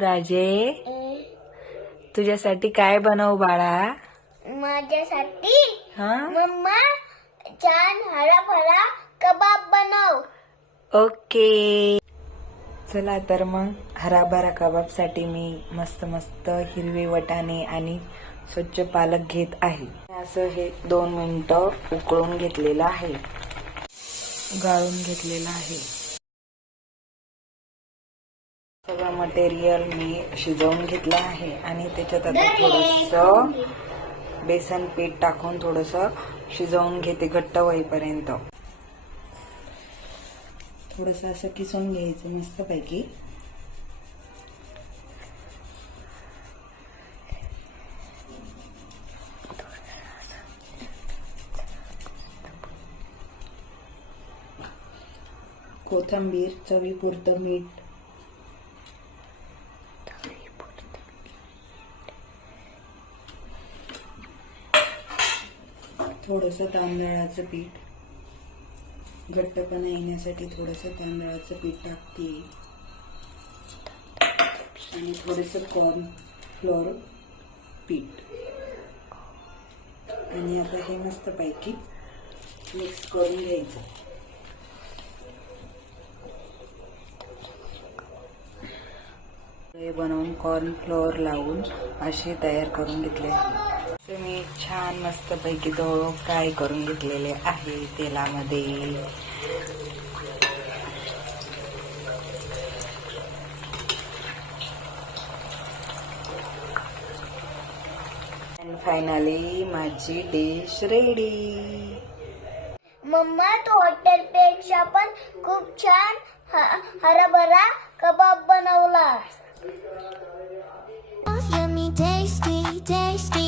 राजे तुझ्यासाठी काय बनवू बाळा? माझ्यासाठी हा मम्मा छान हराभरा कबाब बनव. ओके चला तर मग हराभरा कबाब साठी मी मस्त मस्त हिरवे वटाणे आणि स्वच्छ पालक घेत आहे. असं हे 2 मिनिटं उकळून घेतलेलं आहे, गाळून घेतलेलं आहे. सगळं मटेरियल मी शिजवून घेतलं आहे आणि त्याच्यात आता थोडंसं बेसन पीठ टाकून थोडंसं शिजवून घेते घट्ट होईपर्यंत. थोडंसं असं किसून घ्यायचं मस्तपैकी. कोथिंबीर, चवीपुरतं मीठ, थोडंसं तांदळाचं पीठ, घट्टपणा येण्यासाठी थोडंसं तांदळाचं पीठ टाकते आणि थोडंसं कॉर्न फ्लोअर पीठ. आणि आता हे मस्तपैकी मिक्स करून घ्यायचं. हे बनवून कॉर्न फ्लोअर लावून असे तयार करून घेतले आहे. मी छान मस्तपैकी तो फ्राय करून घेतलेले आहे तेलामध्ये. आणि फायनली माझी डिश रेडी. मम्मा तू हॉटेलपेक्षा पण खूप छान हराभरा कबाब बनवला. Yummy, tasty, tasty.